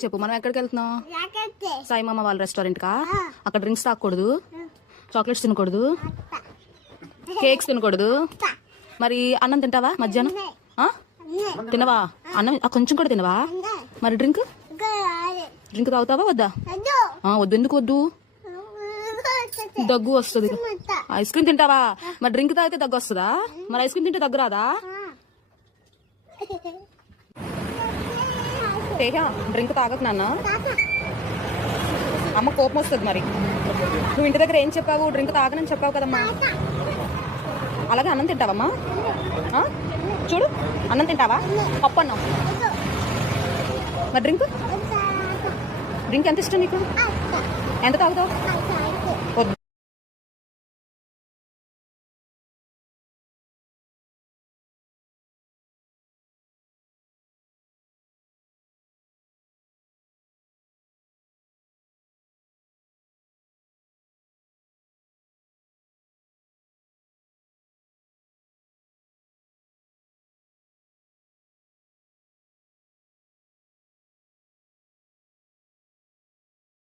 చెప్పు, మనం ఎక్కడికి వెళ్తున్నాం? సాయి మామ వాళ్ళ రెస్టారెంట్ కా? అక్కడ డ్రింక్స్ తాగకూడదు, చాక్లెట్స్ తినకూడదు, కేక్స్ తినకూడదు. మరి అన్నం తింటావా మధ్యాహ్నం? తినవా అన్నం? కొంచెం కూడా తినవా? మరి డ్రింక్ తాగుతావా వద్దా? వద్దు. ఎందుకు వద్దు? దగ్గు వస్తుంది. ఐస్ క్రీమ్ తింటావా? మరి డ్రింక్ తాగితే దగ్గు వస్తుందా? మరి ఐస్ క్రీమ్ తింటే దగ్గు రాదా? డ్రింక్ తాగకు నాన్న, అమ్మ కోపం వస్తుంది. మరి నువ్వు ఇంటి దగ్గర ఏం చెప్పావు? డ్రింక్ తాగనని చెప్పావు కదమ్మా. అలాగే అన్నం తింటావమ్మా? చూడు, అన్నం తింటావా? పప్పు అన్నం. మరి డ్రింక్ ఎంత ఇష్టం నీకు? ఎంత తాగుతావు?